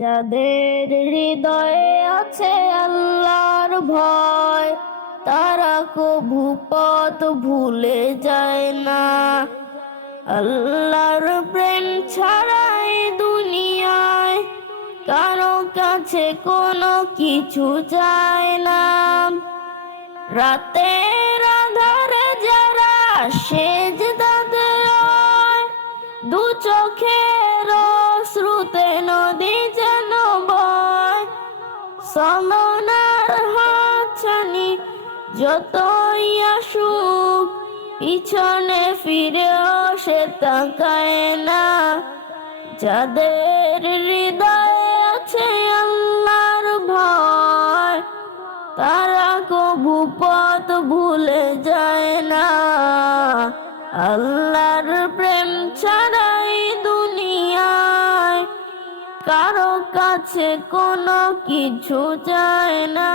যাদের হৃদয়ে আছে আল্লাহর ভয়, তারা কভু পথ ভুলে যায় না। আল্লাহর প্রেম ছাড়াই দুনিয়ায় কারো কাছে কোনো কিছু চায় না। রাতের আঁধারে যারা সেজদাতে রয়, দু চোখের অশ্রুতে নদী যেন বয়। সমনার হাতছানি যতই আসুক, পিছনে ফিরেও সে তাকায় না। যাদের হৃদয়ে আছে আল্লাহর ভয়, তারা কভু পথ ভুলে যায় না। আল্লাহর প্রেম ছাড়াই দুনিয়ায় কারো কাছে কোনো কিছু চায় না।